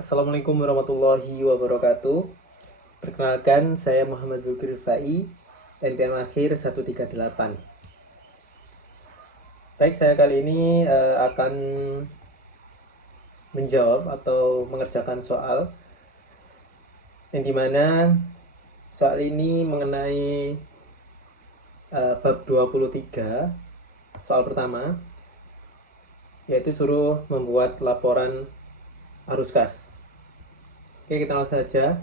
Assalamualaikum warahmatullahi wabarakatuh. Perkenalkan, saya Muhammad Zulkifli Rifai, NPM akhir 138. Baik, saya kali ini akan menjawab atau mengerjakan soal yang dimana soal ini mengenai bab 23, soal pertama, yaitu suruh membuat laporan arus kas. Oke, kita langsung saja.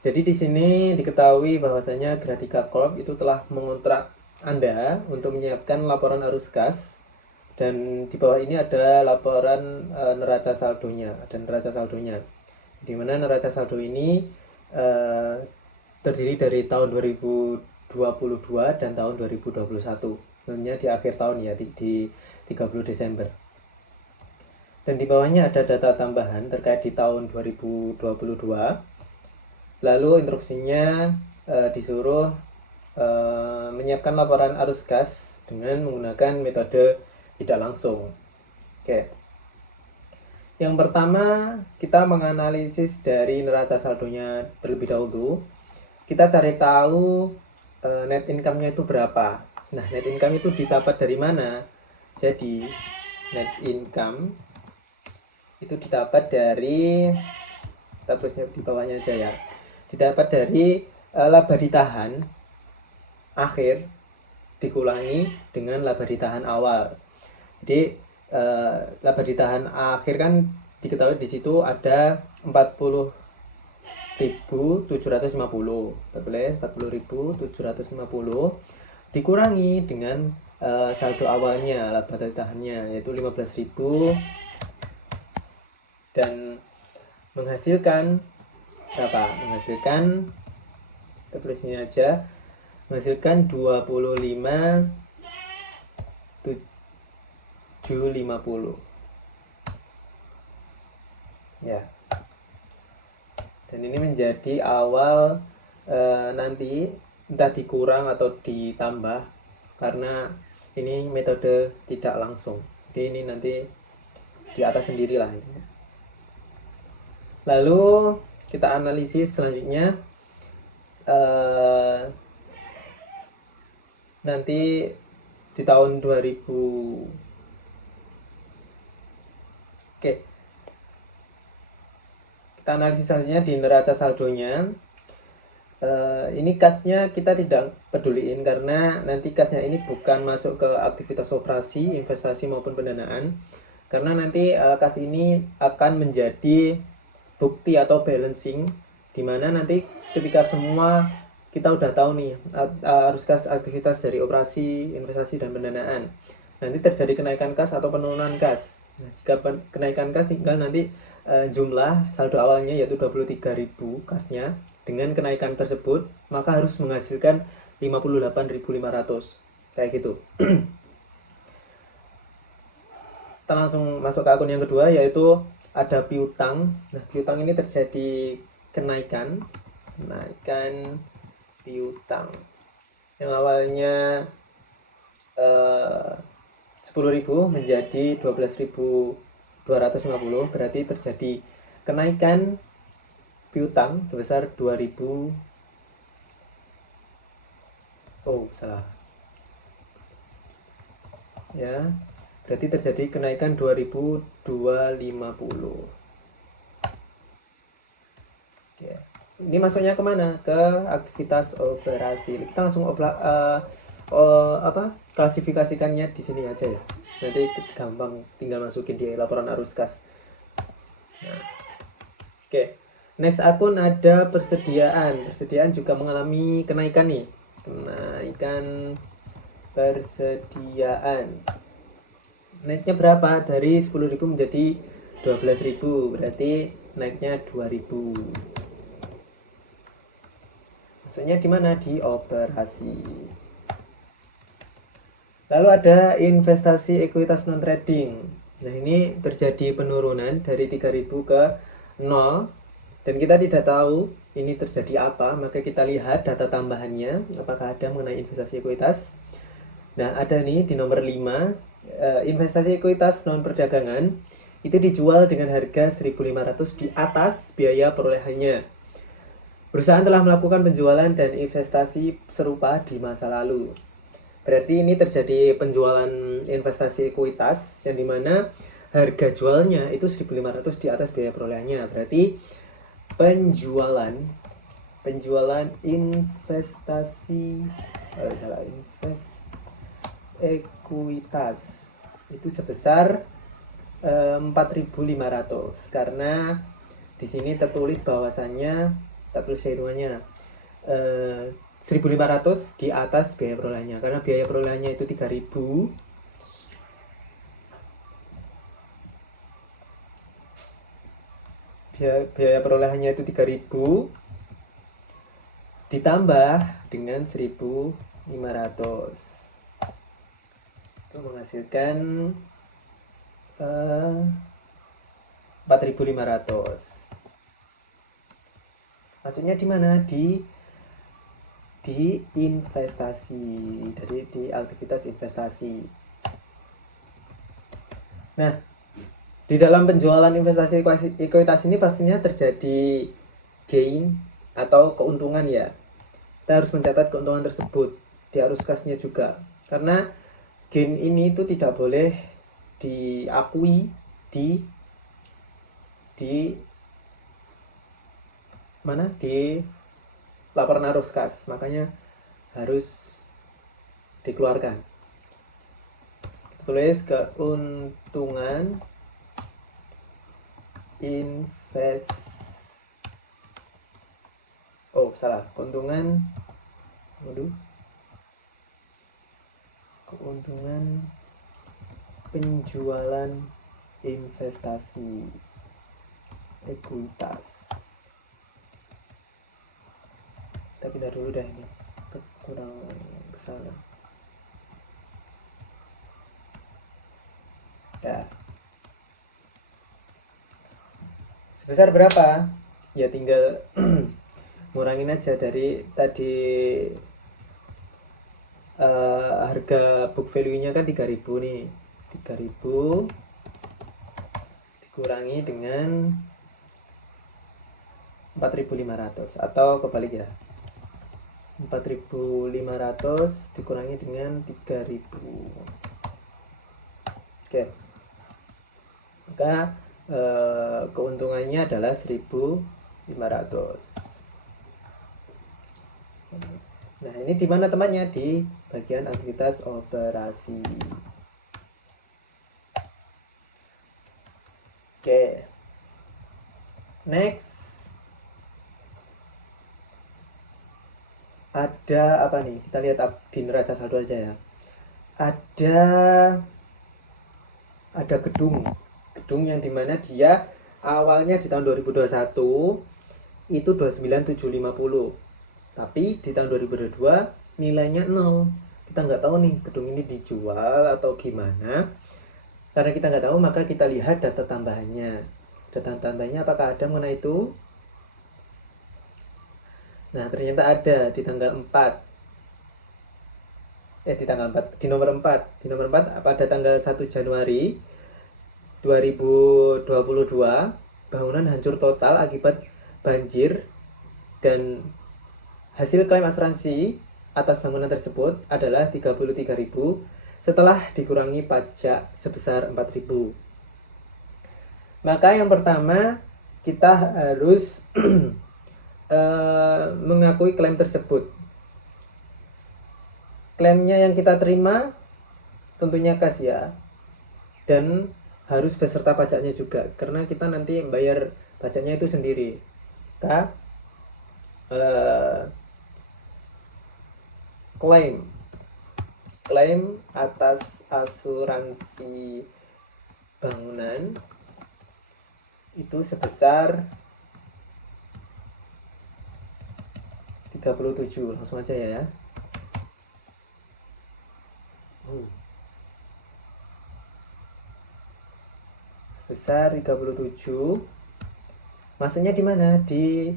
Jadi di sini diketahui bahwasanya Gratica Corp itu telah mengontrak Anda untuk menyiapkan laporan arus kas, dan di bawah ini ada laporan neraca saldonya dan neraca saldonya. Di mana neraca saldo ini terdiri dari tahun 2022 dan tahun 2021. Tentunya di akhir tahun ya, di 30 Desember. Dan di bawahnya ada data tambahan terkait di tahun 2022. Lalu instruksinya disuruh menyiapkan laporan arus kas dengan menggunakan metode tidak langsung. Oke. Yang pertama, kita menganalisis dari neraca saldonya terlebih dahulu. Kita cari tahu net income-nya itu berapa. Nah, net income itu didapat dari mana? Jadi, net income itu didapat dari, kita tulisnya di bawahnya aja ya, didapat dari laba ditahan akhir dikurangi dengan laba ditahan awal. Jadi laba ditahan akhir kan diketahui di situ ada 40.750, tertulis 40.750 dikurangi dengan saldo awalnya, laba ditahannya yaitu 15.000, dan menghasilkan berapa? Menghasilkan, kita tulisnya aja, menghasilkan 25.750 ya. Dan ini menjadi awal nanti entah dikurang atau ditambah karena ini metode tidak langsung. Jadi ini nanti di atas sendirilah ini. Lalu kita analisis selanjutnya nanti di tahun 2000. Oke, kita analisis selanjutnya di neraca saldonya. Ini kasnya kita tidak peduliin karena nanti kasnya ini bukan masuk ke aktivitas operasi, investasi maupun pendanaan, karena nanti kas ini akan menjadi bukti atau balancing, dimana nanti ketika semua kita udah tahu nih arus kas aktivitas dari operasi, investasi, dan pendanaan, nanti terjadi kenaikan kas atau penurunan kas. Nah, jika kenaikan kas tinggal nanti jumlah saldo awalnya yaitu 23.000 kasnya, dengan kenaikan tersebut maka harus menghasilkan 58.500 kayak gitu. Kita langsung masuk ke akun yang kedua, yaitu ada piutang. Nah, piutang ini terjadi kenaikan piutang yang awalnya 10.000 menjadi 12.250, berarti terjadi kenaikan piutang sebesar 2.000. Oh, salah. Ya, berarti terjadi kenaikan 2.250. Oke. Ini masuknya kemana? Ke aktivitas operasi. Kita langsung klasifikasikannya di sini aja ya. Nanti gampang tinggal masukin di laporan arus kas. Nah, oke. Next akun ada persediaan. Persediaan juga mengalami kenaikan nih. Kenaikan persediaan. Naiknya berapa? Dari 10.000 menjadi 12.000, berarti naiknya 2.000. Maksudnya di mana? Di operasi. Lalu ada investasi ekuitas non trading. Nah, ini terjadi penurunan dari 3.000 ke 0, dan kita tidak tahu ini terjadi apa, maka kita lihat data tambahannya apakah ada mengenai investasi ekuitas. Nah, ada nih di nomor 5, investasi ekuitas non perdagangan itu dijual dengan harga 1.500 di atas biaya perolehannya. Perusahaan telah melakukan penjualan dan investasi serupa di masa lalu. Berarti ini terjadi penjualan investasi ekuitas yang dimana harga jualnya itu 1.500 di atas biaya perolehannya. Berarti penjualan investasi ekuitas itu sebesar 4.500 karena di sini tertulis bahwasannya tak tulis hitungannya 1.500 di atas biaya perolehannya karena biaya perolehannya itu 3.000 biaya perolehannya itu 3.000 ditambah dengan 1.500 itu menghasilkan 4.500. Maksudnya di mana? Di investasi, dari di aktivitas investasi. Nah, di dalam penjualan investasi ekuitas ini pastinya terjadi gain atau keuntungan ya. Kita harus mencatat keuntungan tersebut di arus kasnya juga. Karena gain ini itu tidak boleh diakui di mana di laporan arus kas, makanya harus dikeluarkan. Kita tulis keuntungan keuntungan penjualan investasi ekuitas. Kita pindah dulu deh ini, kurang kesana ya. Sebesar berapa? Ya tinggal ngurangin aja dari tadi harga book value-nya kan 3.000 nih. 3.000 dikurangi dengan 4.500 atau kebalik ya. 4.500 dikurangi dengan 3.000. Oke. Maka keuntungannya adalah 1.500. Nah, ini di mana tempatnya? Di bagian aktivitas operasi. Oke. Next. Ada apa nih? Kita lihat di neraca saldo aja ya. Ada gedung yang dimana dia awalnya di tahun 2021 itu 29.750, tapi di tahun 2022 nilainya 0. Kita nggak tahu nih gedung ini dijual atau gimana. Karena kita nggak tahu, maka kita lihat data tambahannya. Data tambahannya apakah ada mengenai itu? Nah, ternyata ada di tanggal 4. Di nomor 4. Di nomor 4 pada tanggal 1 Januari 2022 bangunan hancur total akibat banjir dan hasil klaim asuransi atas bangunan tersebut adalah 33.000 setelah dikurangi pajak sebesar 4.000. Maka yang pertama kita harus mengakui klaim tersebut. Klaimnya yang kita terima tentunya kas ya, dan harus beserta pajaknya juga, karena kita nanti bayar pajaknya itu sendiri. Kita klaim atas asuransi bangunan itu sebesar 37. Langsung aja ya. Sebesar 37. Masuknya di mana? Di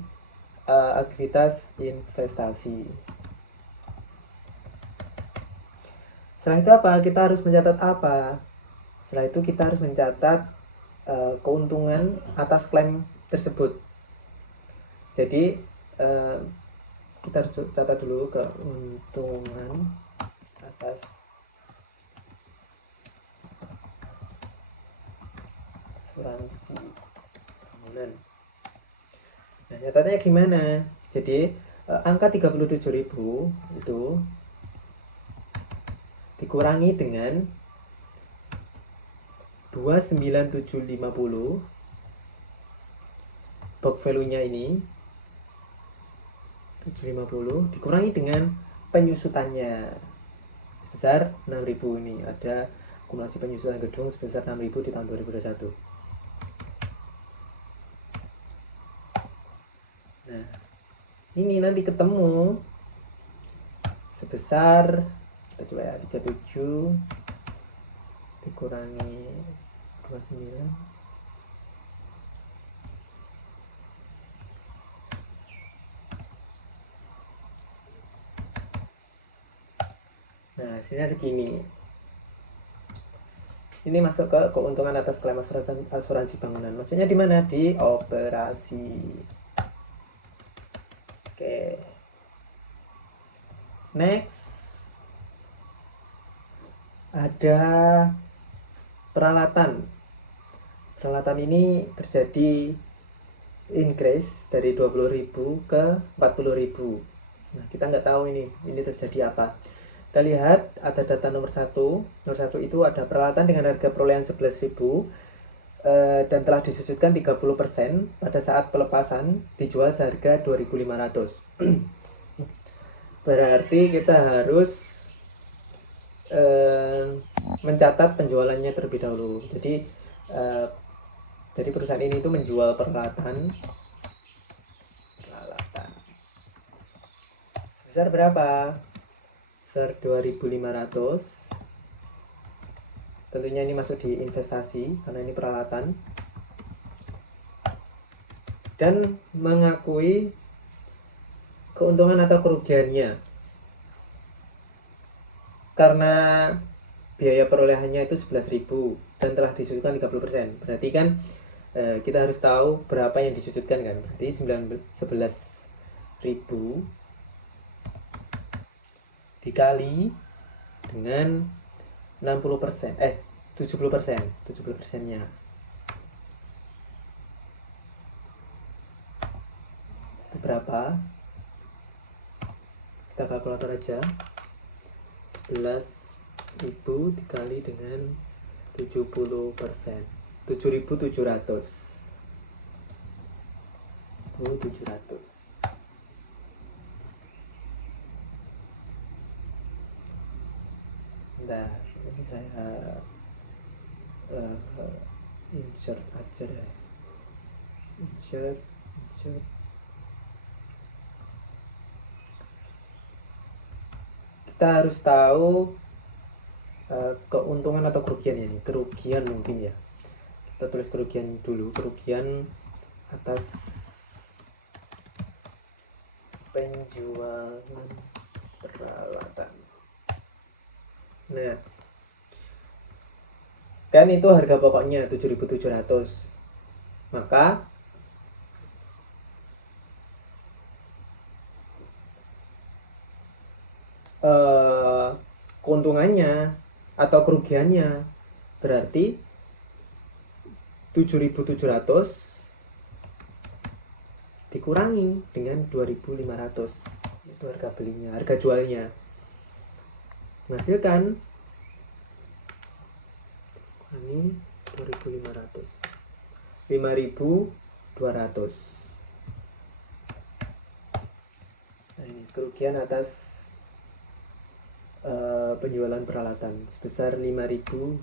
aktivitas investasi. Setelah itu apa? Kita harus mencatat apa? Setelah itu kita harus mencatat keuntungan atas klaim tersebut. Jadi kita harus catat dulu keuntungan atas asuransi bangunan. Nah, nyatatnya gimana? Jadi angka 37.000 itu dikurangi dengan 29750 book value-nya ini 750 dikurangi dengan penyusutannya sebesar 6.000. Ini ada akumulasi penyusutan gedung sebesar 6.000 di tahun 2021. Nah, ini nanti ketemu sebesar, kita coba ya, 37 dikurangi 29. Nah, hasilnya segini. Ini masuk ke keuntungan atas klaim asuransi bangunan. Maksudnya di mana? Di operasi. Oke. Next. Ada peralatan. Peralatan ini terjadi increase dari 20.000 ke 40.000. Nah, kita nggak tahu ini terjadi apa. Kita lihat ada data nomor 1. Nomor 1 itu ada peralatan dengan harga perolehan 11.000 dan telah disusutkan 30% pada saat pelepasan dijual seharga 2.500. Berarti kita harus mencatat penjualannya terlebih dahulu. Jadi perusahaan ini itu menjual peralatan sebesar berapa? Sebesar 2.500. Tentunya ini masuk di investasi karena ini peralatan. Dan mengakui keuntungan atau kerugiannya. Karena biaya perolehannya itu 11.000 dan telah disusutkan 30%. Berarti kan kita harus tahu berapa yang disusutkan kan. Berarti 11.000 dikali dengan 60%, 70%nya. Itu berapa? Kita kalkulator aja. 11.000 dikali dengan 70%. 7.700. 700. Nah, ini saya insert aja deh. Insert. Kita harus tahu keuntungan atau kerugian ini. Kerugian mungkin ya. Kita tulis kerugian dulu. Kerugian atas penjualan peralatan. Nah, kan itu harga pokoknya 7.700. Maka keuntungannya atau kerugiannya berarti 7.700 dikurangi dengan 2.500. Itu harga belinya, harga jualnya. Menghasilkan kurangi 2.500. 5.200. Nah, ini kerugian atas penjualan peralatan sebesar 5.200.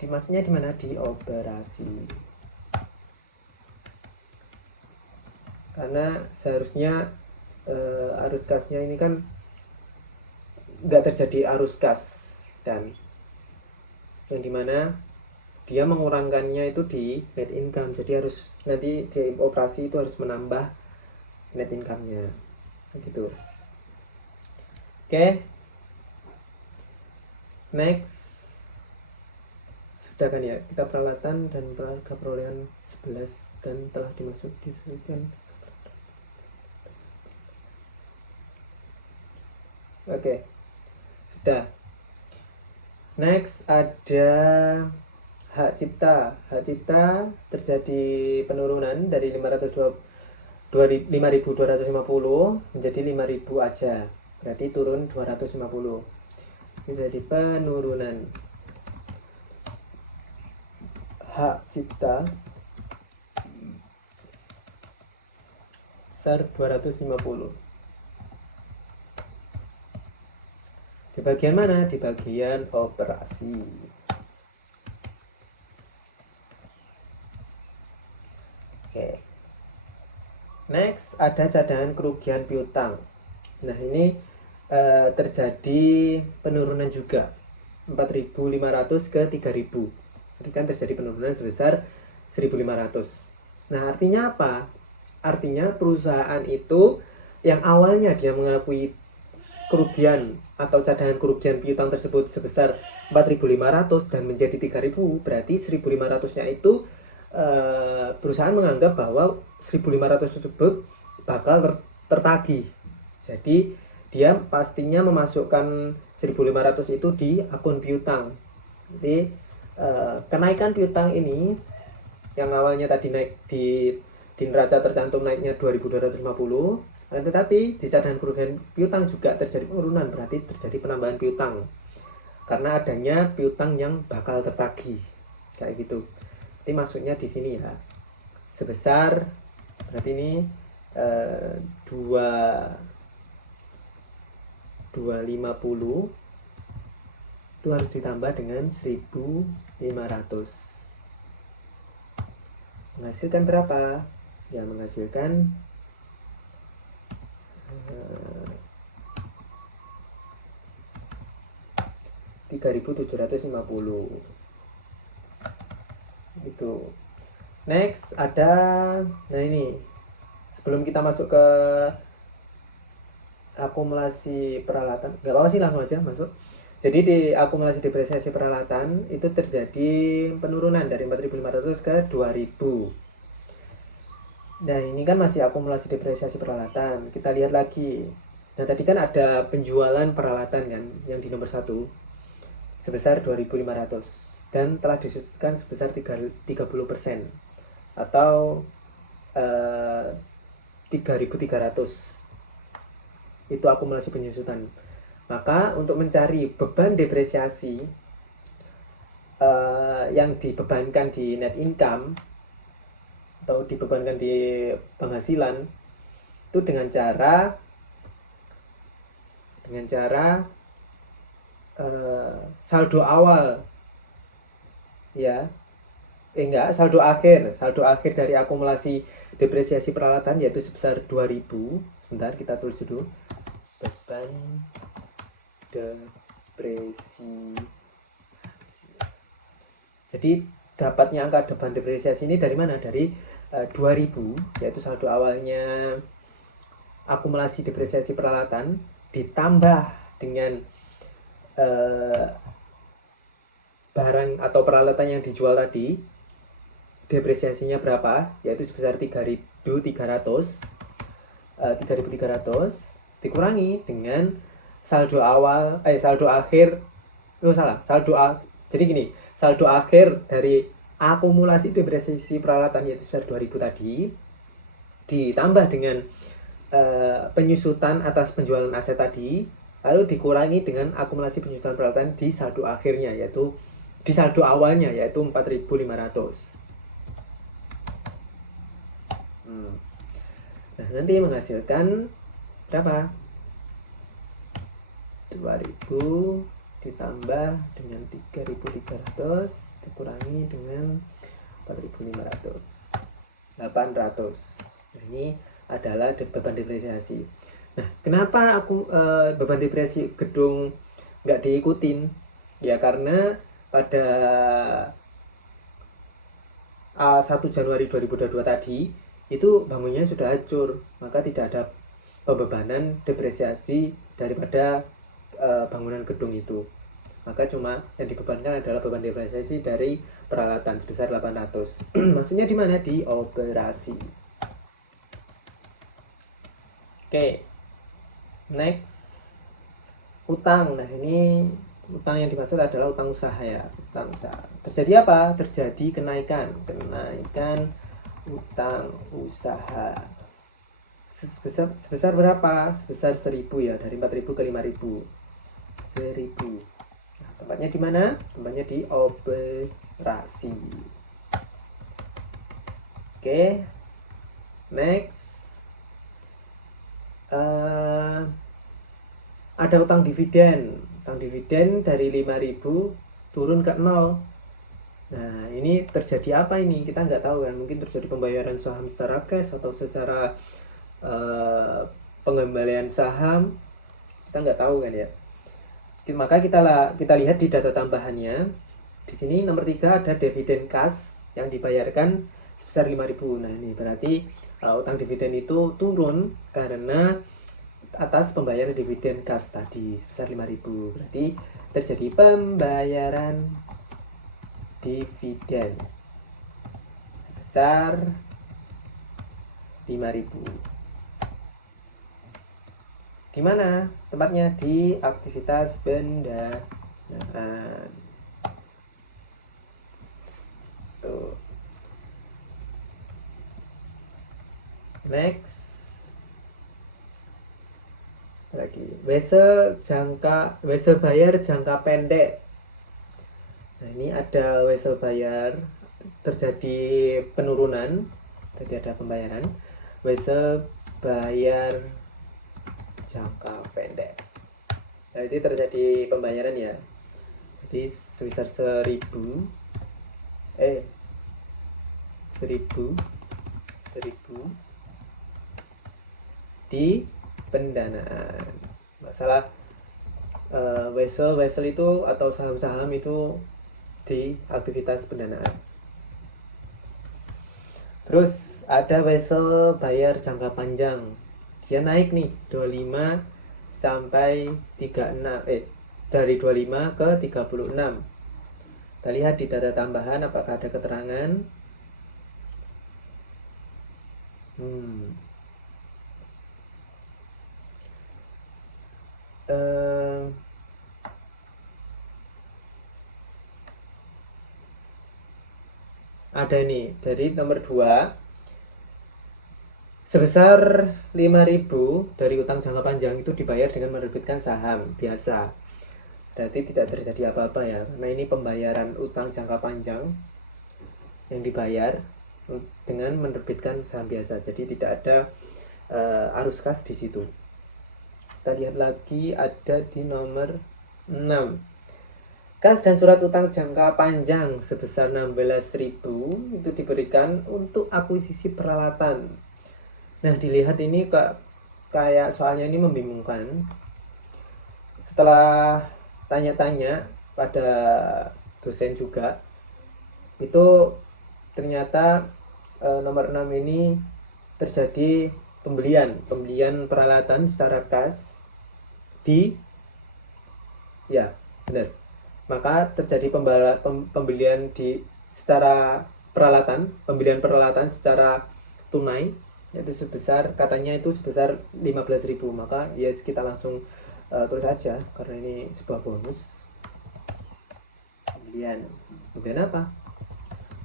Dimasuknya di mana? Di operasi. Karena seharusnya arus kasnya ini kan nggak terjadi arus kas, dan yang dimana dia mengurangkannya itu di net income. Jadi harus nanti di operasi itu harus menambah net income-nya gitu. Oke. Next. sudah kan ya, kita peralatan dan harga perolehan 11 dan telah disesuaikan. Oke, sudah. Next ada hak cipta. Hak cipta terjadi penurunan dari 5.250 menjadi 5.000 aja. Berarti turun 250. Jadi penurunan hak cipta besar 250. Di bagian mana? Di bagian operasi. Oke. Next ada cadangan kerugian piutang. Nah, ini terjadi penurunan juga 4.500 ke 3.000. Jadi kan terjadi penurunan sebesar 1.500. Nah, artinya apa? Artinya perusahaan itu yang awalnya dia mengakui kerugian atau cadangan kerugian piutang tersebut sebesar 4.500 dan menjadi 3.000, berarti 1.500-nya itu perusahaan menganggap bahwa 1.500 tersebut bakal tertagih. Jadi dia pastinya memasukkan 1.500 itu di akun piutang. Jadi kenaikan piutang ini yang awalnya tadi naik di neraca tercantum naiknya 2.250, tetapi di cadangan kerugian piutang juga terjadi penurunan, berarti terjadi penambahan piutang karena adanya piutang yang bakal tertagih kayak gitu. Jadi masuknya di sini ya sebesar, berarti ini 250 itu harus ditambah dengan 1.500. Menghasilkan berapa? Ya, menghasilkan 3.750 itu. Next ada, nah ini sebelum kita masuk ke akumulasi peralatan, nggak apa-apa sih, langsung aja masuk. Jadi di akumulasi depresiasi peralatan itu terjadi penurunan dari 4.500 ke 2.000. Nah, ini kan masih akumulasi depresiasi peralatan. Kita lihat lagi. Nah, tadi kan ada penjualan peralatan kan yang di nomor 1 sebesar 2.500 dan telah disebutkan sebesar 30% atau 3.300. Itu akumulasi penyusutan. Maka untuk mencari beban depresiasi yang dibebankan di net income atau dibebankan di penghasilan itu dengan cara saldo awal ya, saldo akhir dari akumulasi depresiasi peralatan yaitu sebesar 2.000. Sebentar, kita tulis dulu beban depresiasi. Jadi dapatnya angka beban depresiasi ini dari mana? Dari 2.000, yaitu saldo awalnya akumulasi depresiasi peralatan ditambah dengan barang atau peralatan yang dijual tadi, depresiasinya berapa, yaitu sebesar 3.300 dikurangi dengan saldo akhir. Jadi gini, saldo akhir dari akumulasi depresiasi peralatan yaitu sebesar 2.000 tadi ditambah dengan penyusutan atas penjualan aset tadi, lalu dikurangi dengan akumulasi penyusutan peralatan di saldo akhirnya, yaitu di saldo awalnya yaitu 4.500. Nah, nanti menghasilkan berapa? 2.000 ditambah dengan 3.300 dikurangi dengan 4.500, 800. Nah, ini adalah beban depresiasi. Nah, kenapa beban depresiasi gedung nggak diikutin? Ya karena pada 1 Januari 2022 tadi itu bangunannya sudah hancur, maka tidak ada pembebanan depresiasi daripada bangunan gedung itu. maka cuma yang dibebankan adalah beban depresiasi dari peralatan sebesar 800. Maksudnya di mana? Di operasi. Oke. Next, utang. Nah, ini utang yang dimaksud adalah utang usaha ya, utang usaha. Terjadi apa? Terjadi kenaikan utang usaha. Sebesar berapa? Sebesar 1000 ya, dari 4000 ke 5000. 1000. Nah, tempatnya di mana? Tempatnya di operasi. Oke. Next. Ada utang dividen. Utang dividen dari 5000 turun ke 0. Nah, ini terjadi apa ini? Kita nggak tahu kan. Mungkin terjadi pembayaran saham secara cash atau secara pengembalian saham. Kita nggak tahu kan ya. Maka kita lihat di data tambahannya. Di sini nomor 3 ada dividen kas yang dibayarkan sebesar 5000. Nah, ini berarti utang dividen itu turun karena atas pembayaran dividen kas tadi sebesar 5000. Berarti terjadi pembayaran dividen sebesar 5000. Di mana tempatnya? Di aktivitas pendanaan. Tuh. Next. Lagi wesel bayar jangka pendek. Nah, ini ada wesel bayar terjadi penurunan, jadi ada pembayaran wesel bayar jangka pendek. Nah, ini terjadi pembayaran ya, jadi sebesar 1000 di pendanaan. Masalah wesel itu atau saham-saham itu di aktivitas pendanaan. Terus ada wesel bayar jangka panjang. Dia naik nih 25 sampai 36 dari 25 ke 36. Kita lihat di data tambahan apakah ada keterangan. Ada nih dari nomor 2 sebesar 5000 dari utang jangka panjang itu dibayar dengan menerbitkan saham biasa. Berarti tidak terjadi apa-apa ya, karena ini pembayaran utang jangka panjang yang dibayar dengan menerbitkan saham biasa. Jadi tidak ada arus kas di situ. Kita lihat lagi ada di nomor 6. Kas dan surat utang jangka panjang sebesar 16.000 itu diberikan untuk akuisisi peralatan. Nah, dilihat ini kayak soalnya ini membingungkan. Setelah tanya-tanya pada dosen juga, itu ternyata nomor 6 ini terjadi pembelian peralatan secara kas benar. Maka terjadi pembelian pembelian peralatan secara tunai, yaitu sebesar 15.000. Maka yes, kita langsung tulis aja karena ini sebuah bonus. Pembelian apa?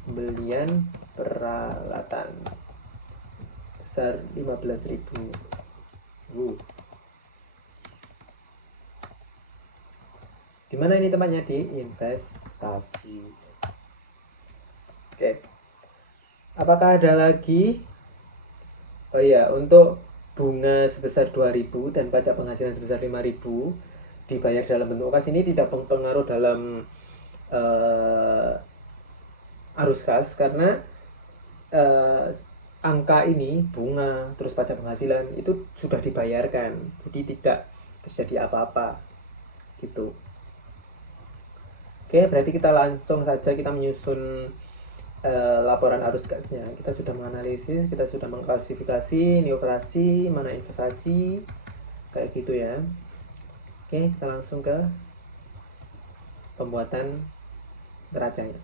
Pembelian peralatan besar 15.000. Di mana ini tempatnya? Di investasi. Oke. Apakah ada lagi? Oh iya, untuk bunga sebesar 2.000 dan pajak penghasilan sebesar 5.000 dibayar dalam bentuk kas, ini tidak berpengaruh dalam arus kas karena angka ini bunga terus pajak penghasilan itu sudah dibayarkan, jadi tidak terjadi apa-apa gitu. Oke, berarti kita langsung saja kita menyusun laporan arus kasnya. Kita sudah menganalisis, kita sudah mengklasifikasi ini operasi, mana investasi, kayak gitu ya. Oke, kita langsung ke pembuatan neracanya.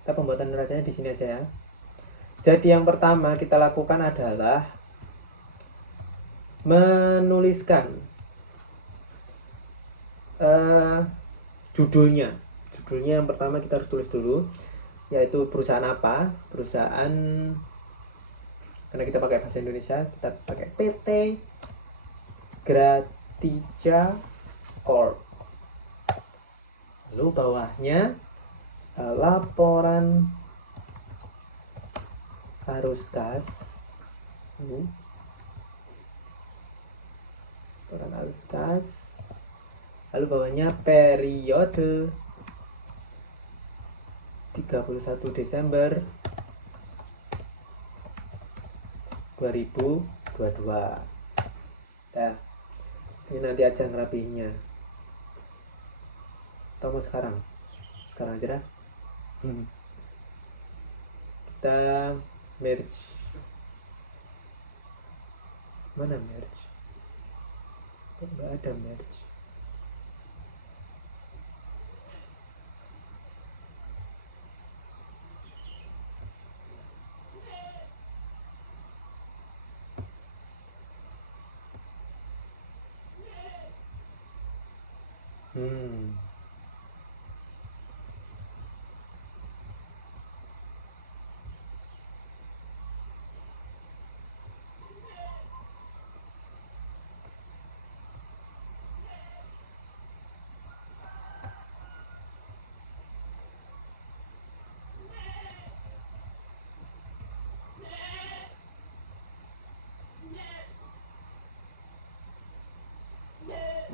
Kita pembuatan neracanya di sini aja ya. Jadi yang pertama kita lakukan adalah menuliskan judulnya. Judulnya yang pertama kita harus tulis dulu, yaitu perusahaan apa. Perusahaan, karena kita pakai bahasa Indonesia, kita pakai PT Gratija Corp. Lalu bawahnya laporan arus kas. Laporan arus kas. Lalu bawahnya periode 31 Desember 2022. Nah, ini nanti aja ngerapihinnya. Atau mau sekarang? Sekarang aja dah. Kita merge. Mana merge? Kok nggak ada merge?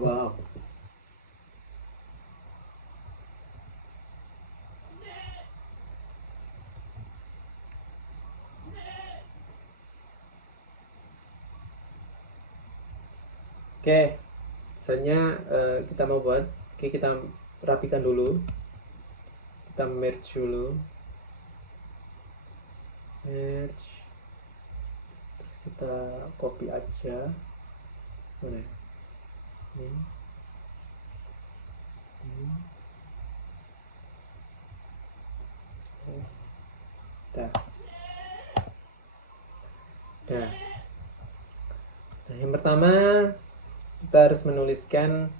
Wow. Oke, misalnya kita mau buat, kita rapikan dulu, kita merge dulu, merge, terus kita copy aja, mana? Ini. Nah, yang pertama kita harus menuliskan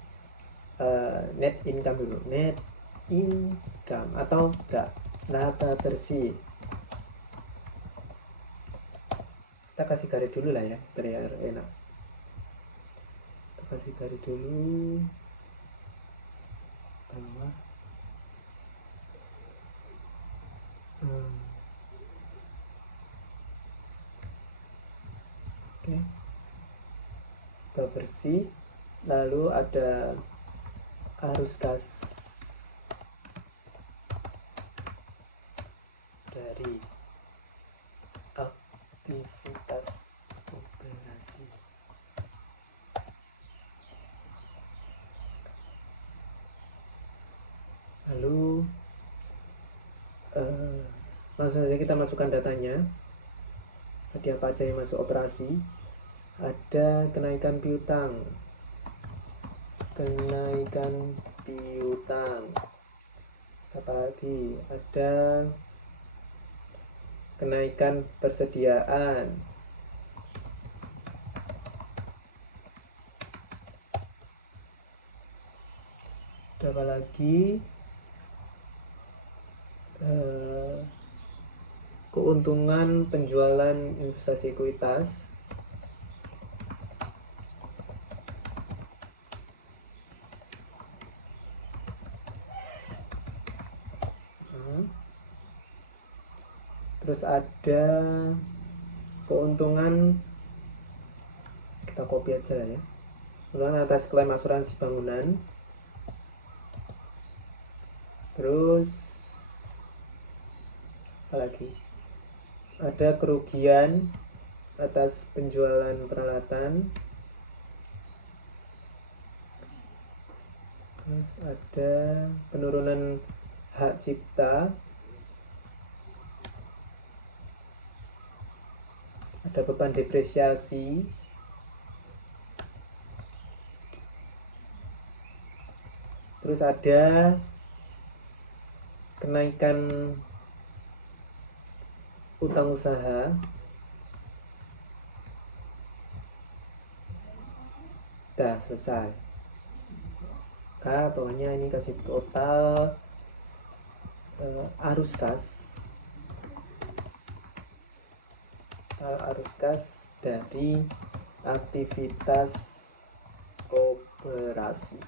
net income dulu, net income atau enggak, laba bersih. Kita kasih garis dulu lah ya, biar enak. Kita kasih garis dulu bawah. Oke. Laba bersih, lalu ada arus kas dari aktivitas operasi. Lalu langsung saja kita masukkan datanya. Tadi apa aja yang masuk operasi. Ada kenaikan piutang, apa lagi, ada kenaikan persediaan, ada apa lagi, keuntungan penjualan investasi ekuitas, terus ada keuntungan, kita copy aja lah ya, keuntungan atas klaim asuransi bangunan, terus apa lagi, ada kerugian atas penjualan peralatan, terus ada penurunan hak cipta, ada beban depresiasi, terus Terus ada kenaikan utang usaha. Udah selesai. Pokoknya ini kasih total arus kas dari aktivitas operasi.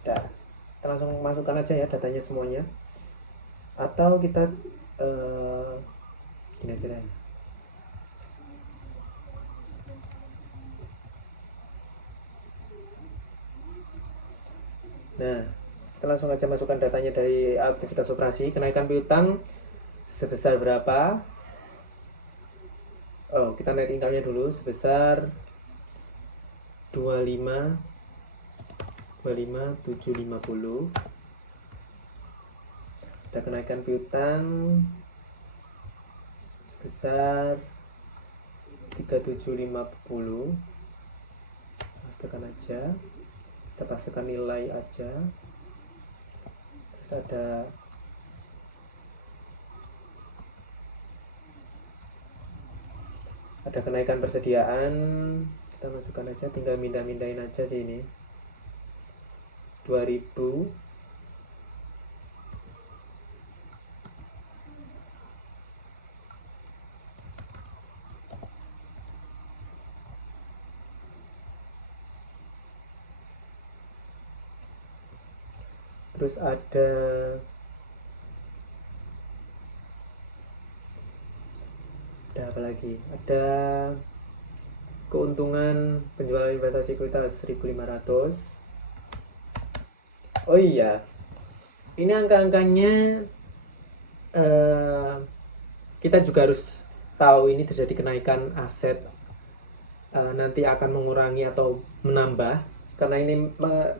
Udah, kita langsung masukkan aja ya datanya semuanya, atau kita gini aja deh. Nah, kita langsung aja masukkan datanya dari aktivitas operasi. Kenaikan piutang sebesar berapa? Oh, kita net income-nya dulu sebesar 25.750. Ada kenaikan piutang sebesar 3750. Pastikan aja, kita pastikan nilai aja. Terus ada kenaikan persediaan, kita masukkan aja, tinggal mindahin aja sih ini 2000. Terus ada apa lagi? Ada keuntungan penjualan investasi ekuitas 1.500. Oh iya, ini angka-angkanya kita juga harus tahu ini terjadi kenaikan aset nanti akan mengurangi atau menambah. Karena ini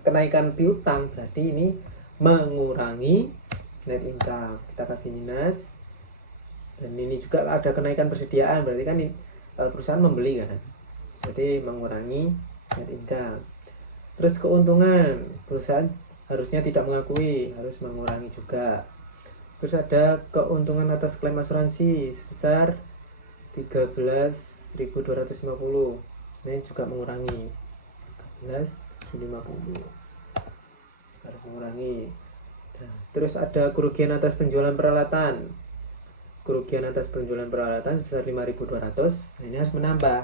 kenaikan piutang, berarti ini mengurangi net income, kita kasih minus. Dan ini juga ada kenaikan persediaan, berarti kan perusahaan membeli kan, berarti mengurangi net income. Terus keuntungan, perusahaan harusnya tidak mengakui, harus mengurangi juga. Terus ada keuntungan atas klaim asuransi sebesar 13.250, ini juga mengurangi 13.750, harus mengurangi. Nah, terus ada kerugian atas penjualan peralatan, sebesar 5.200. Nah, ini harus menambah.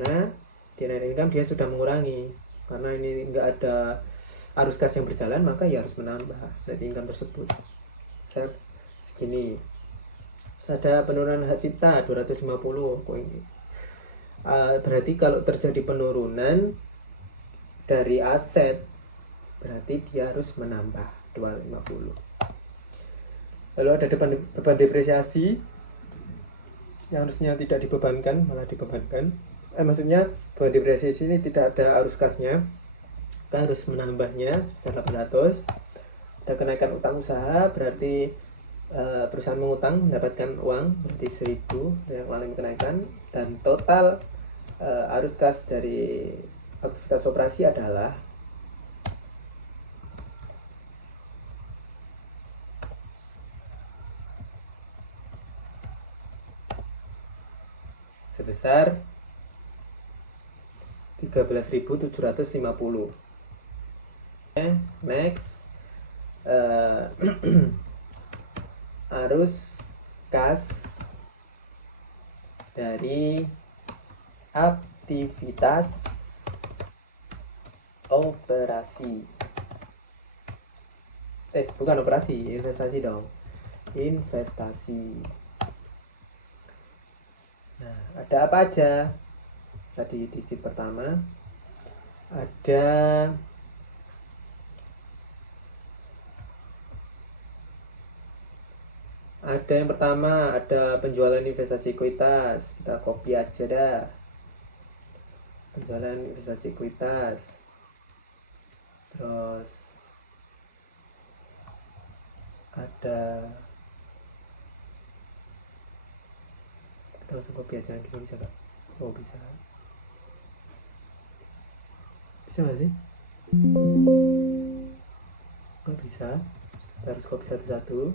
Nah, di net income dia sudah mengurangi, karena ini enggak ada arus kas yang berjalan, maka ya harus menambah net income tersebut. Segini. Terus ada penurunan hak cipta 250. Berarti kalau terjadi penurunan dari aset, berarti dia harus menambah 250. Lalu ada beban depresiasi yang harusnya tidak dibebankan, malah dibebankan. Maksudnya beban depresiasi ini tidak ada arus kasnya, kita harus menambahnya sebesar 800. Ada kenaikan utang usaha, berarti perusahaan mengutang mendapatkan uang, berarti 1.000 yang mengalami kenaikan. Dan total arus kas dari aktivitas operasi adalah sebesar 13.750. Next, arus kas dari aktivitas operasi. Bukan operasi, investasi dong. Investasi. Nah, ada apa aja? Tadi di sheet pertama ada yang pertama, ada penjualan investasi ekuitas. Kita copy aja dah, penjualan investasi ekuitas. Terus ada, kita langsung copy aja, gitu bisa gak? Oh, bisa Bisa nggak sih? Nggak bisa. Kita harus copy satu-satu.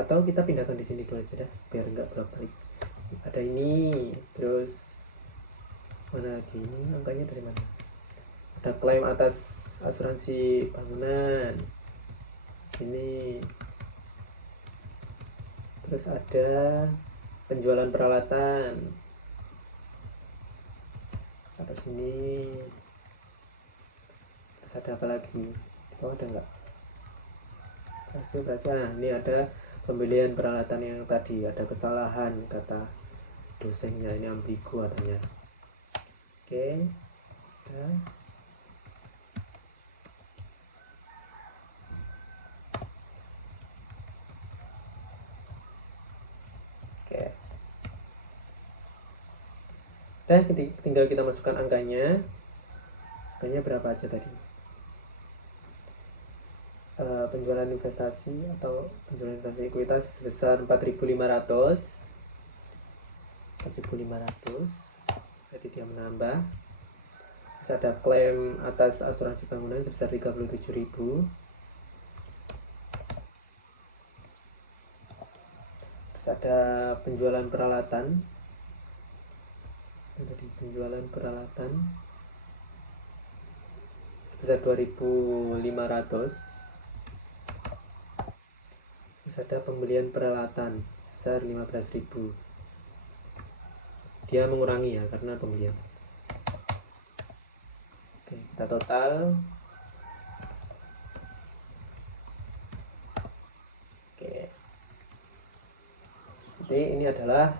Atau kita pindahkan di sini dulu aja dah, biar nggak bolak-balik. Ada ini, terus mana lagi? Ini angkanya dari mana? Ada klaim atas asuransi bangunan. Sini. Terus ada penjualan peralatan. Ada sini. Terus ada apa lagi? Oh, ada nggak? Berhasil. Nah, ini ada pembelian peralatan yang tadi. Ada kesalahan kata dosennya, ini ambigu katanya. Oke. Nah. Oke. Dan tinggal kita masukkan angkanya. Angkanya berapa aja tadi? Penjualan investasi atau penjualan investasi ekuitas sebesar 4.500. Berarti dia menambah. Terus ada klaim atas asuransi bangunan sebesar 37.000. Terus ada penjualan peralatan. Tadi penjualan peralatan sebesar 2.500. Terus ada pembelian peralatan sebesar 15.000. Dia mengurangi ya karena pembelian. Oke, kita total. Oke. Jadi ini adalah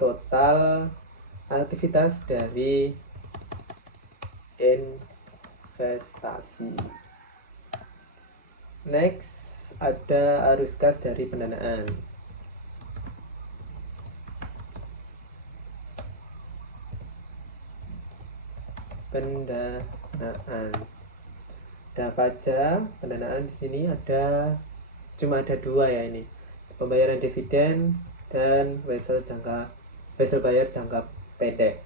total aktivitas dari investasi. Next, ada arus kas dari pendanaan. Ada apa aja? Pendanaan di sini cuma ada dua ya ini. Pembayaran dividen dan wesel bayar jangka pendek.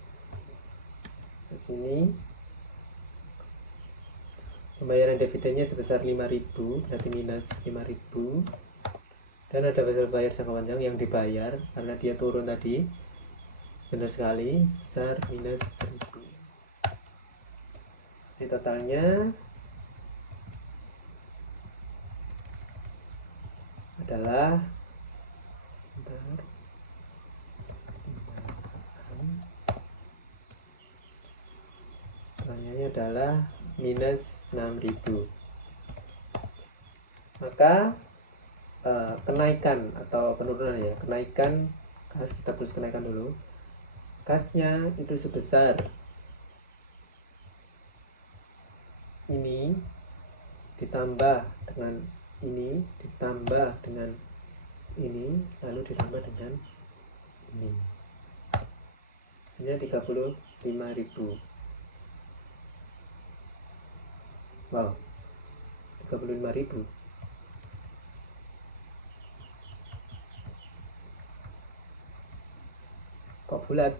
Di sini pembayaran dividennya sebesar 5.000, berarti minus 5.000. Dan ada wesel bayar jangka panjang yang dibayar karena dia turun tadi. Benar sekali, sebesar minus 1.000. Ini totalnya adalah totalnya adalah minus 6.000. Maka kenaikan atau penurunan ya, kenaikan kas, kita tulis kenaikan dulu. Kasnya itu sebesar ini ditambah dengan ini, ditambah dengan ini, lalu ditambah dengan ini. Hasilnya 35.000. Wow, 35.000. Kok bulat?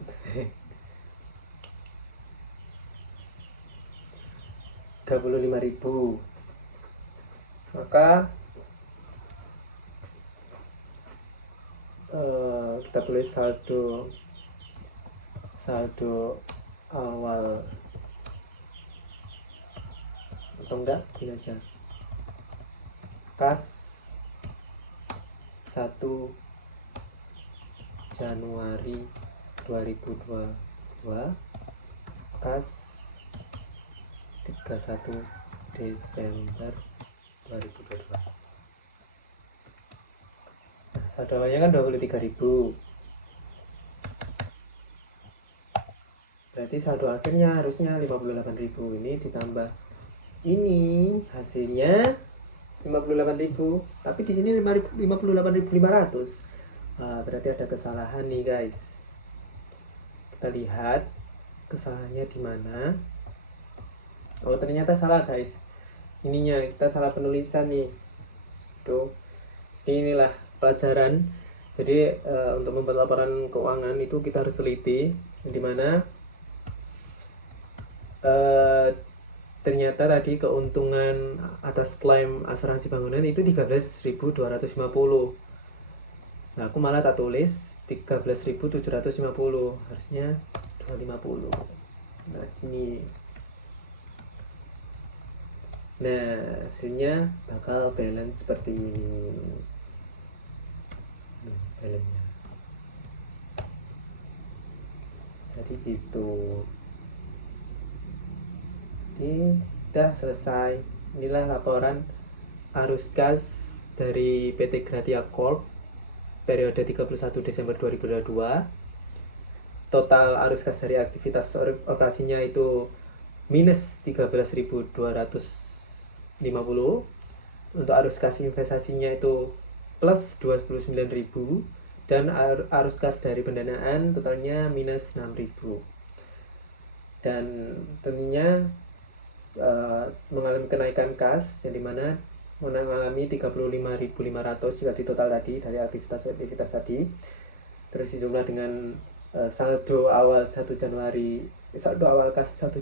35.000. Maka kita tulis saldo awal atau enggak ini aja, kas 1 Januari 2022, kas 31 Desember 2022. Nah, saldo awalnya kan 23.000. Berarti saldo akhirnya harusnya 58.000. Ini ditambah ini hasilnya 58.000, tapi di sini 58.500. Berarti ada kesalahan nih guys. Kita lihat kesalahannya di mana. Oh, ternyata salah guys. Ininya kita salah penulisan nih. Tuh. Jadi inilah pelajaran Jadi untuk membuat laporan keuangan itu kita harus teliti, di mana ternyata tadi keuntungan atas klaim asuransi bangunan itu 13.250. Nah, aku malah tak tulis 13.750, harusnya 250. Nah, ini. Nah, hasilnya bakal balance seperti ini. Balance-nya. Jadi gitu. Ini udah selesai. Inilah laporan arus kas dari PT Gratia Corp periode 31 Desember 2022. Total arus kas dari aktivitas operasinya itu minus 13.250. Untuk arus kas investasinya itu plus 29.000, dan arus kas dari pendanaan totalnya minus 6.000. Dan tentunya mengalami kenaikan kas yang dimana mengalami 35.500 jika di total tadi dari aktivitas tadi. Terus dijumlah dengan saldo awal kas 1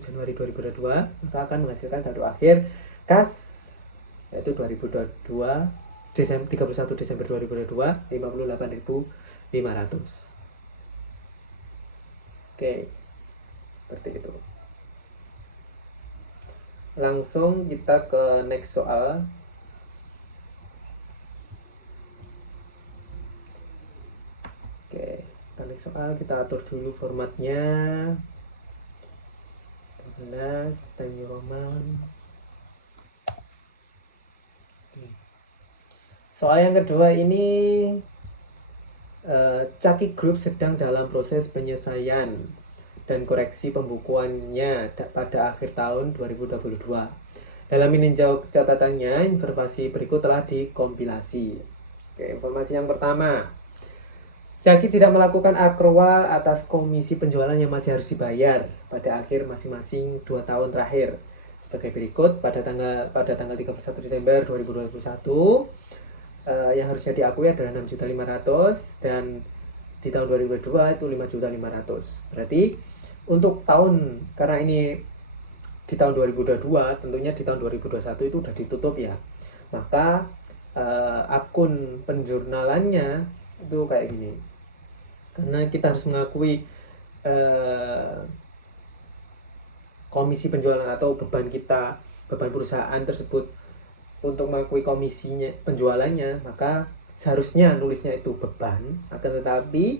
Januari 2022, maka akan menghasilkan saldo akhir kas yaitu 31 Desember 2022 58.500. Oke, seperti itu. Langsung kita ke next soal. Oke, kita next soal, kita atur dulu formatnya. 12 Time New Roman. Soal yang kedua ini, Caki Group sedang dalam proses penyelesaian dan koreksi pembukuannya pada akhir tahun 2022. Dalam meninjau catatannya, informasi berikut telah dikompilasi. Oke, informasi yang pertama, Caki tidak melakukan akrual atas komisi penjualan yang masih harus dibayar pada akhir masing-masing 2 tahun terakhir. Sebagai berikut, pada tanggal 31 Desember 2021, yang harusnya diakui adalah 6.500.000, dan di tahun 2022 itu 5.500.000. Berarti untuk tahun, karena ini di tahun 2022, tentunya di tahun 2021 itu sudah ditutup ya. Maka akun penjurnalannya itu kayak gini. Karena kita harus mengakui komisi penjualan atau beban perusahaan tersebut untuk mengakui komisinya penjualannya, maka seharusnya nulisnya itu beban, akan tetapi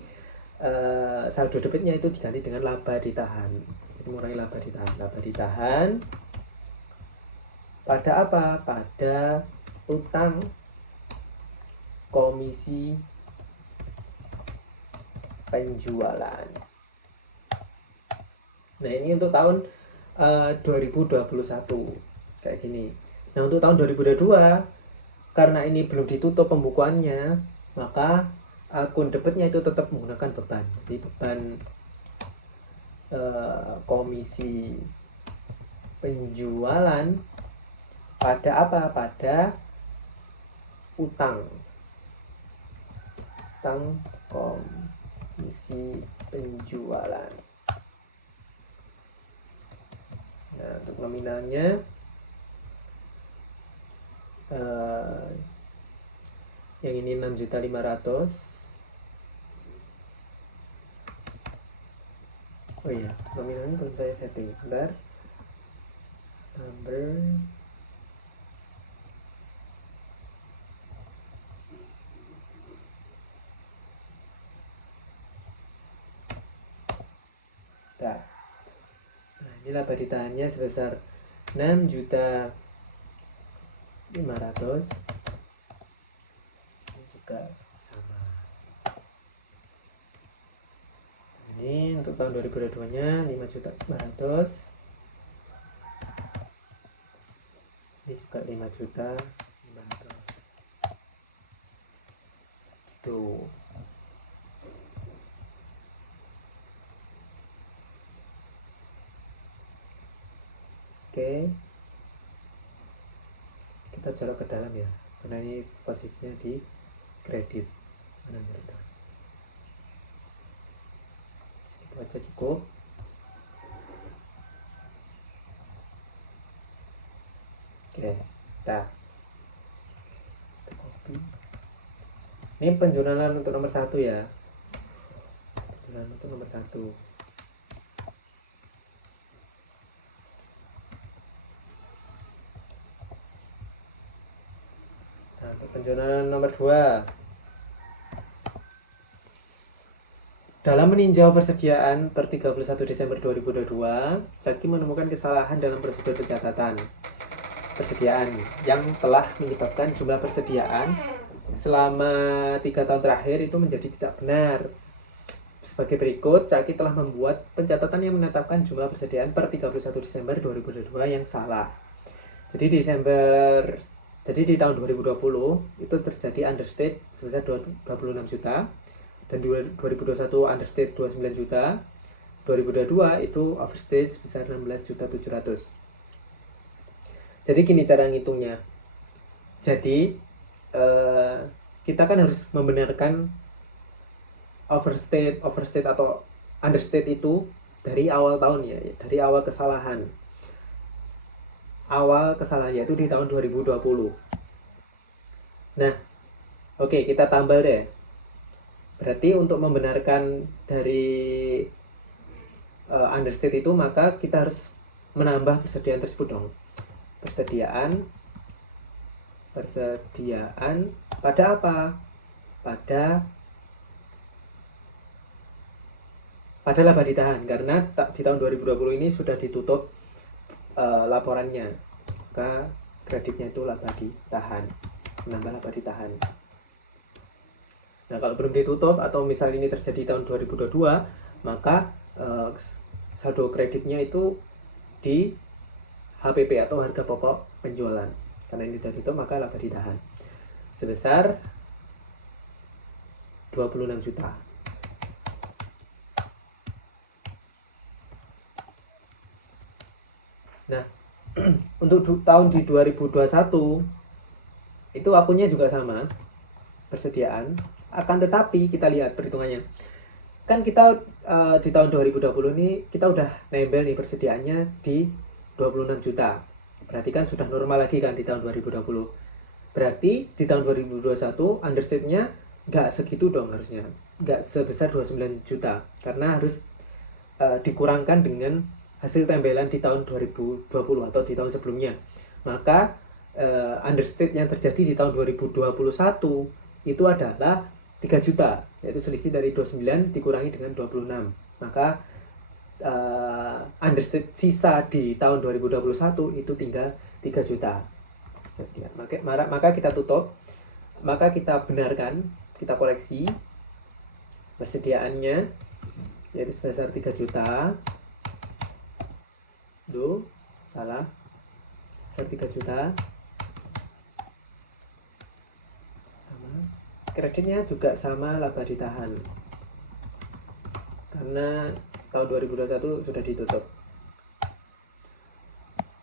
saldo debitnya itu diganti dengan laba ditahan. Jadi mengurangi laba ditahan pada apa? Pada utang komisi penjualan. Nah, ini untuk tahun 2021 kayak gini. Nah, untuk tahun 2022, karena ini belum ditutup pembukuannya, maka akun debitnya itu tetap menggunakan beban. Jadi beban komisi penjualan pada apa? Pada utang komisi penjualan. Nah, untuk nominalnya yang ini 6.500.000. Oh iya, nominalnya belum saya setting. Bentar. Number nah, ini laba ditahannya sebesar 6.500.000. Ini juga sama. Ini untuk tahun 2022 nya 5.500.000. Ini juga 5.500.000. Tuh. Oke, kita colok ke dalam ya, karena ini posisinya di kredit. Mana itu? Segitu aja cukup. Oke, dah. Copy. Ini penjualan untuk nomor 1 ya. Penjualan untuk nomor 1. Nah, untuk penjualan nomor 2. Dalam meninjau persediaan per 31 Desember 2022, Zaki menemukan kesalahan dalam prosedur pencatatan persediaan yang telah menyebabkan jumlah persediaan selama 3 tahun terakhir itu menjadi tidak benar. Sebagai berikut, Zaki telah membuat pencatatan yang menetapkan jumlah persediaan per 31 Desember 2022 yang salah. Jadi di tahun 2020 itu terjadi understate sebesar 26 juta. Dan 2021 understate 29 juta, 2022 itu overstate sebesar 16.700.000. Jadi gini cara ngitungnya. Jadi kita kan harus membenarkan overstate atau understate itu dari awal tahun ya, dari awal kesalahan. Awal kesalahan yaitu di tahun 2020. Nah, oke, kita tambal deh. Berarti untuk membenarkan dari understate itu, maka kita harus menambah persediaan tersebut dong. Persediaan pada apa? Pada laba ditahan, karena di tahun 2020 ini sudah ditutup laporannya, maka kreditnya itu laba ditahan, menambah laba ditahan. Nah, kalau belum ditutup atau misalnya ini terjadi tahun 2022, maka saldo kreditnya itu di HPP atau harga pokok penjualan. Karena ini sudah ditutup, maka laba ditahan sebesar 26 juta. Nah, untuk tahun di 2021 itu akunnya juga sama, persediaan. Akan tetapi kita lihat perhitungannya. Kan kita di tahun 2020 ini kita udah nempel nih persediaannya di 26 juta. Berarti kan sudah normal lagi kan di tahun 2020. Berarti di tahun 2021 understate-nya nggak segitu dong harusnya. Nggak sebesar 29 juta. Karena harus dikurangkan dengan hasil tembelan di tahun 2020 atau di tahun sebelumnya. Maka understate yang terjadi di tahun 2021 itu adalah 3 juta, yaitu selisih dari 29 dikurangi dengan 26. Maka understate sisa di tahun 2021 itu tinggal 3 juta. Maka kita tutup, maka kita benarkan, kita koreksi persediaannya yaitu sebesar 3 juta. Duh, salah. Sebesar 3 juta. Kreditnya juga sama laba ditahan karena tahun 2021 sudah ditutup.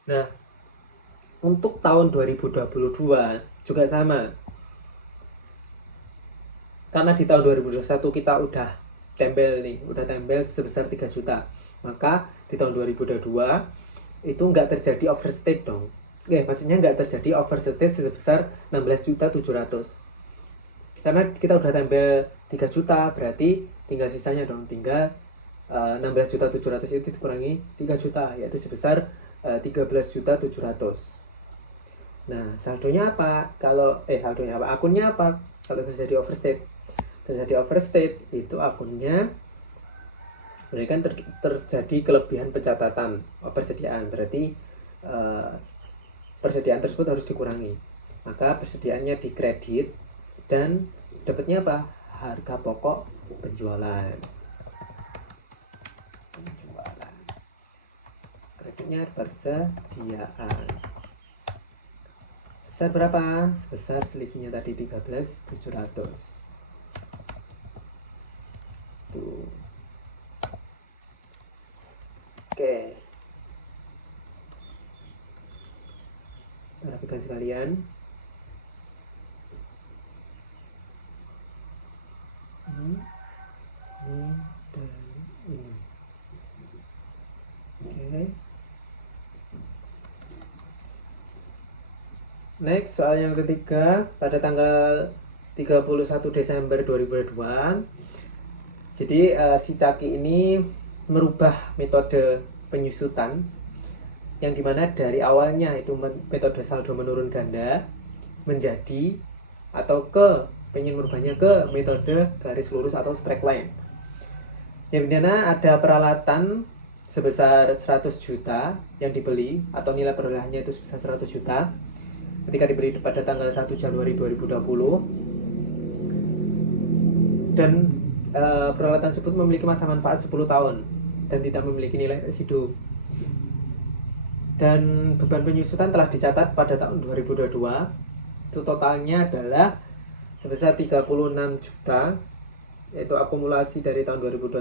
Nah, untuk tahun 2022 juga sama, karena di tahun 2021 kita udah tempel sebesar 3 juta, maka di tahun 2022 itu nggak terjadi overstate dong. Maksudnya nggak terjadi overstate sebesar 16.700.000. Karena kita udah tempel 3 juta, berarti tinggal sisanya dong, tinggal 16.700.000 itu dikurangi 3 juta, yaitu sebesar 13.700.000. Nah, saldonya apa? Akunnya apa? Kalau terjadi overstate. Terjadi overstate itu akunnya kan terjadi kelebihan pencatatan persediaan, berarti persediaan tersebut harus dikurangi. Maka persediaannya dikredit dan dapatnya apa? Harga pokok penjualan. Kreditnya persediaan. Sebesar berapa? Sebesar selisihnya tadi 13.700. Tuh. Oke. Perhatikan sekalian. Next, soal yang ketiga, pada tanggal 31 Desember 2022. Jadi si Caki ini merubah metode penyusutan yang dimana dari awalnya itu metode saldo menurun ganda menjadi atau pengen merubahnya ke metode garis lurus atau straight line. Yang dimana ada peralatan sebesar 100 juta yang dibeli atau nilai perolehannya itu sebesar 100 juta ketika dibeli pada tanggal 1 Januari 2020 dan peralatan tersebut memiliki masa manfaat 10 tahun dan tidak memiliki nilai residu. Dan beban penyusutan telah dicatat pada tahun 2022. Itu totalnya adalah sebesar 36 juta, yaitu akumulasi dari tahun 2020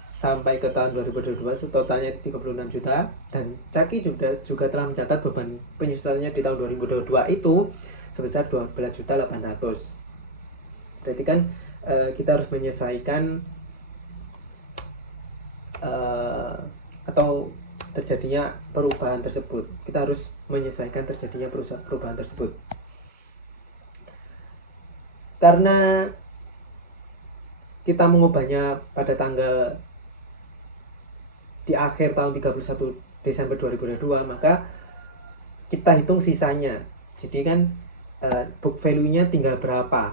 sampai ke tahun 2022 totalnya 36 juta. Dan Caki juga telah mencatat beban penyusutannya di tahun 2022 itu sebesar 12.800. Berarti kan kita harus menyesuaikan atau terjadinya perubahan tersebut. Kita harus menyesuaikan terjadinya perubahan tersebut. Karena kita mengubahnya pada tanggal di akhir tahun 31 Desember 2022, maka kita hitung sisanya. Jadi kan book value-nya tinggal berapa.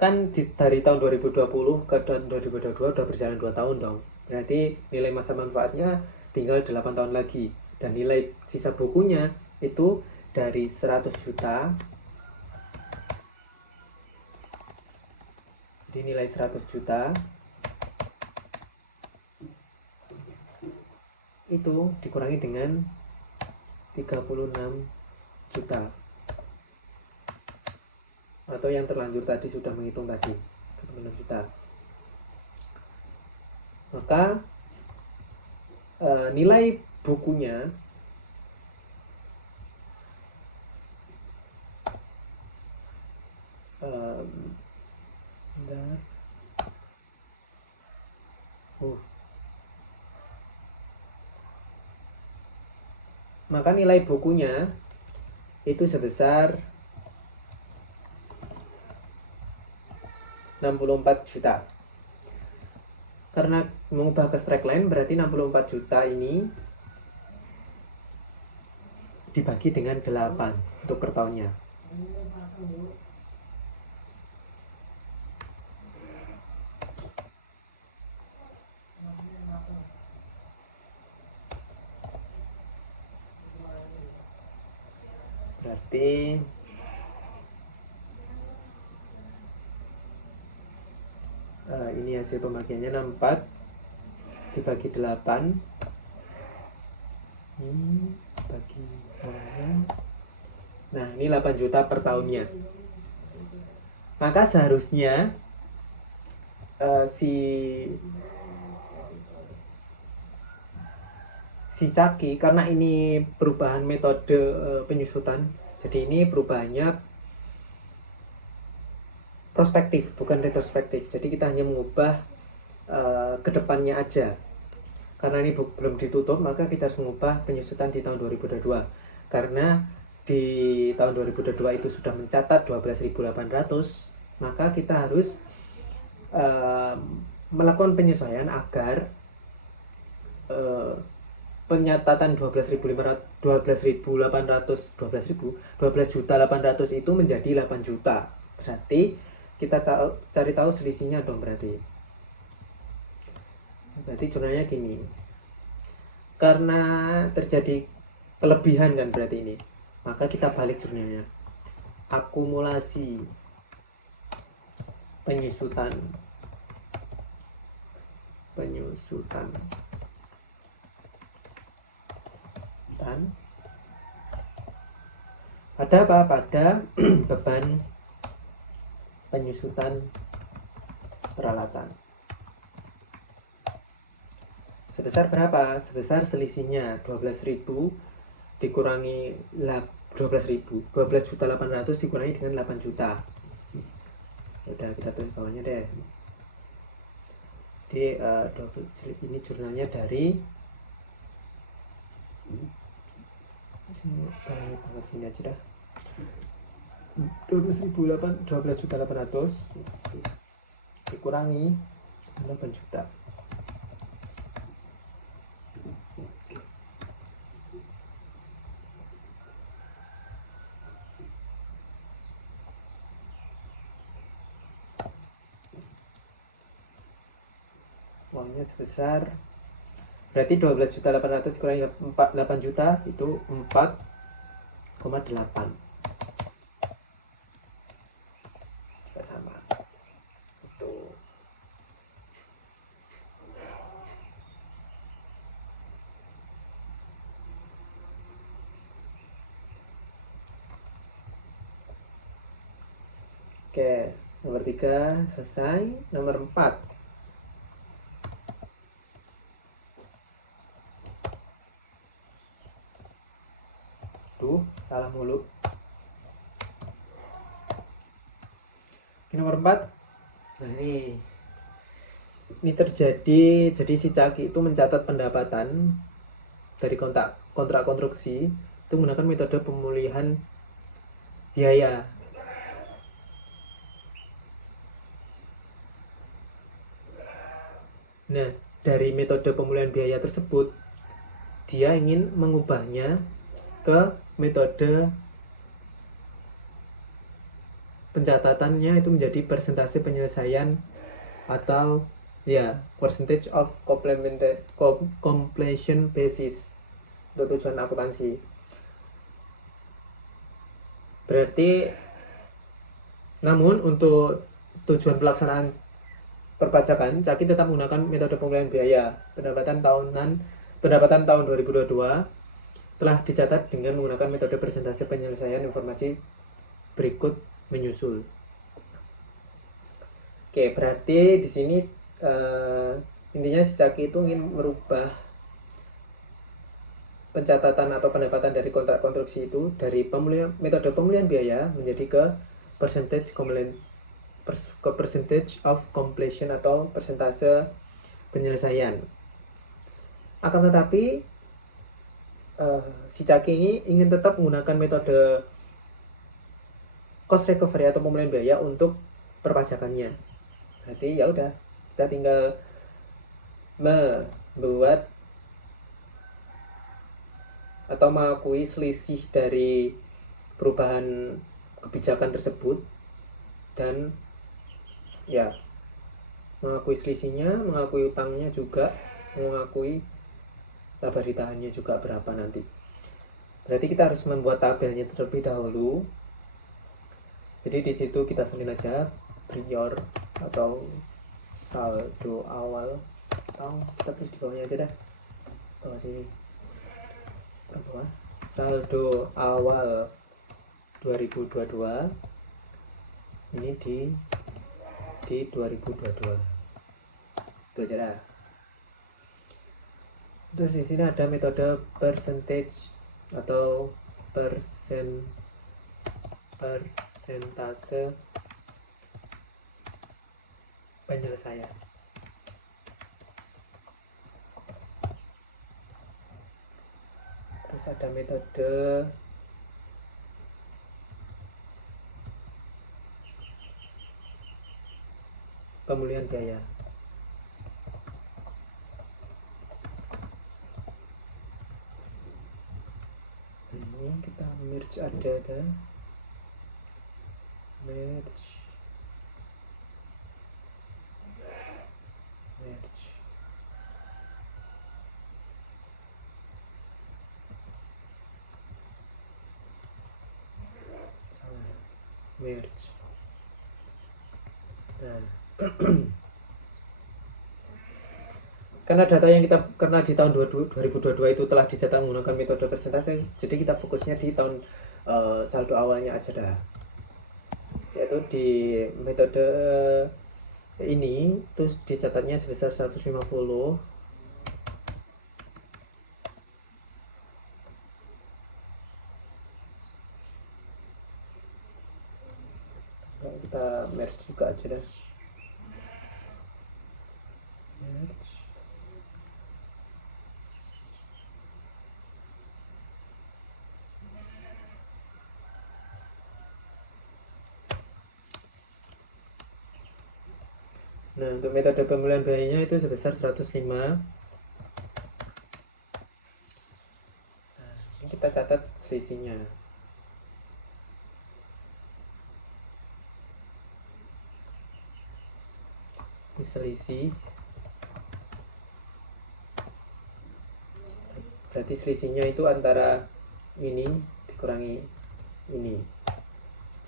Kan dari tahun 2020 ke tahun 2022 udah berjalan 2 tahun dong. Berarti nilai masa manfaatnya tinggal 8 tahun lagi. Dan nilai sisa bukunya itu dari 100 juta. Jadi nilai 100 juta itu dikurangi dengan 36 juta. Atau yang terlanjur tadi sudah menghitung tadi 36 juta. Maka nilai bukunya maka nilai bukunya itu sebesar 64 juta. Karena mengubah ke straight line berarti 64 juta ini dibagi dengan 8 untuk per tahunnya. Berarti ini hasil pembagiannya 64 dibagi 8 bagi 2. Nah ini 8 juta per tahunnya. Maka seharusnya si Caki, karena ini perubahan metode penyusutan, jadi ini perubahannya prospektif bukan retrospektif. Jadi kita hanya mengubah ke depannya aja. Karena ini belum ditutup, maka kita harus mengubah penyusutan di tahun 2022. Karena di tahun 2022 itu sudah mencatat 12.800, maka kita harus melakukan penyesuaian agar penyatatan 12.800 itu menjadi 8 juta. Berarti kita cari tahu selisihnya dong. Berarti jurnalnya gini, karena terjadi kelebihan kan berarti ini, maka kita balik jurnalnya. Akumulasi penyusutan dan pada apa? Pada beban penyusutan peralatan. Sebesar berapa? Sebesar selisihnya 12.000 dikurangi 12.800 dikurangi dengan 8 juta. Udah kita tulis bawahnya deh. Jadi ini jurnalnya dari Sini banget sini aja dah. 12.800 dikurangi 8 juta. Uangnya sebesar, berarti 12.800 kurangi 8 juta itu 4,8 juga sama itu. Oke, nomor 3 selesai. Nomor 4, salah mulu. Nomor 4, nah ini terjadi, jadi si Caki itu mencatat pendapatan dari kontrak konstruksi itu menggunakan metode pemulihan biaya. Nah, dari metode pemulihan biaya tersebut dia ingin mengubahnya ke metode pencatatannya itu menjadi persentase penyelesaian atau ya percentage of completion basis untuk tujuan akuntansi. Berarti namun untuk tujuan pelaksanaan perpajakan, Caki tetap menggunakan metode pemulihan biaya. Pendapatan tahun 2022 telah dicatat dengan menggunakan metode persentase penyelesaian informasi berikut menyusul. Oke, berarti di sini intinya si Caki itu ingin merubah pencatatan atau pendapatan dari kontrak konstruksi itu dari metode pemulihan biaya menjadi ke percentage of completion atau persentase penyelesaian. Akan tetapi si Caki ini ingin tetap menggunakan metode cost recovery atau pemulihan biaya untuk perpajakannya. Berarti ya udah, kita tinggal membuat atau mengakui selisih dari perubahan kebijakan tersebut dan ya mengakui selisihnya, mengakui utangnya juga, mengakui laba ditahannya juga berapa nanti. Berarti kita harus membuat tabelnya terlebih dahulu. Jadi di situ kita salin aja prior atau saldo awal, atau kita tulis di bawahnya aja dah. Bawah sini. Bawah. Saldo awal 2022 ini di 2022. Itu aja dah. Terus di sini ada metode percentage atau persentase penyelesaian. Terus ada metode pemulihan biaya. Ini kita merge ada merge nah karena data yang kita di tahun 2022 itu telah dicetak menggunakan metode persentase, jadi kita fokusnya di tahun saldo awalnya aja dah, yaitu di metode ini terus dicatatnya sebesar 150. Kita merge juga aja dah, merge Nah, untuk metode pemulihan biayanya itu sebesar 105. Nah, ini kita catat selisihnya. Ini selisih. Berarti selisihnya itu antara ini dikurangi ini.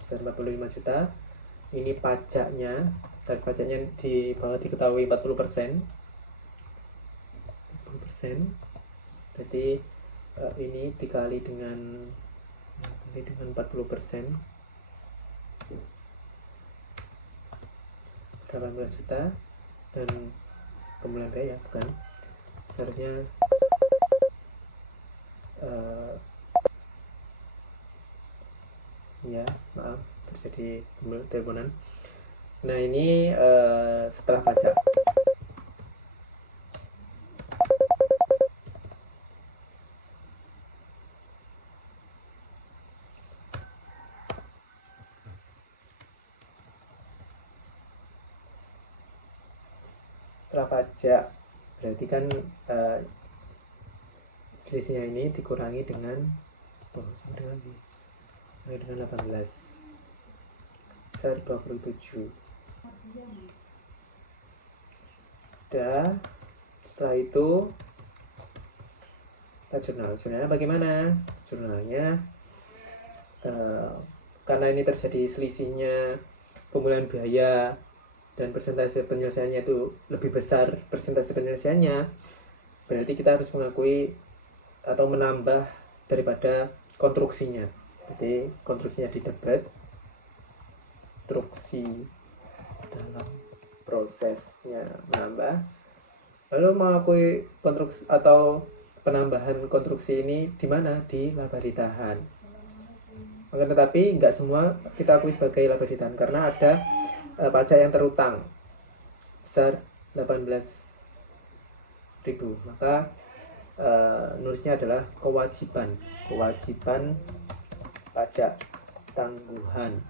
Sekitar 45 juta. Ini pajaknya. Tarif pajaknya di bawah diketahui 40%. 40%. Berarti ini dikali dengan 40%. 18 juta. Dan pemulihan biaya bukan. Seharusnya ya maaf terjadi teleponan. Nah ini setelah pajak. Setelah pajak berarti kan selisihnya ini dikurangi dengan dengan 18 besar 27. Udah, setelah itu jurnalnya bagaimana? Jurnalnya karena ini terjadi selisihnya pemulihan biaya dan persentase penyelesaiannya itu lebih besar persentase penyelesaiannya, berarti kita harus mengakui atau menambah daripada konstruksinya. Berarti konstruksinya di debit, konstruksi dalam prosesnya menambah, lalu mengakui konstruksi atau penambahan konstruksi ini di mana? Di laba ditahan. Akan tetapi nggak semua kita akui sebagai laba ditahan karena ada pajak yang terutang besar 18.000, maka nulisnya adalah kewajiban pajak tangguhan.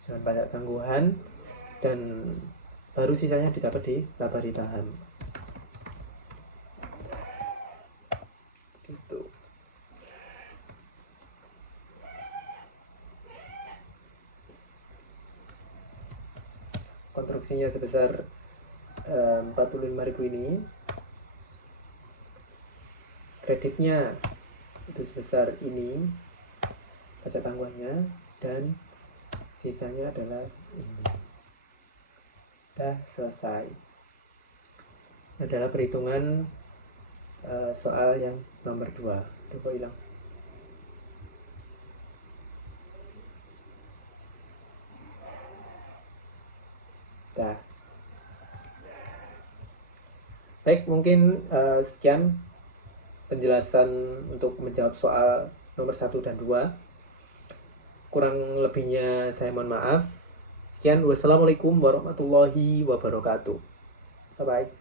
Jangan pajak tangguhan dan baru sisanya didapat di laba ditahan. Gitu. Konstruksinya sebesar 45.000 ini. Kreditnya itu sebesar ini pajak tangguhannya dan sisanya adalah ini. Sudah selesai. Adalah perhitungan soal yang nomor 2. Coba hilang. Dah. Baik, mungkin sekian penjelasan untuk menjawab soal nomor 1 dan 2. Kurang lebihnya saya mohon maaf. Sekian, wassalamualaikum warahmatullahi wabarakatuh. Bye-bye.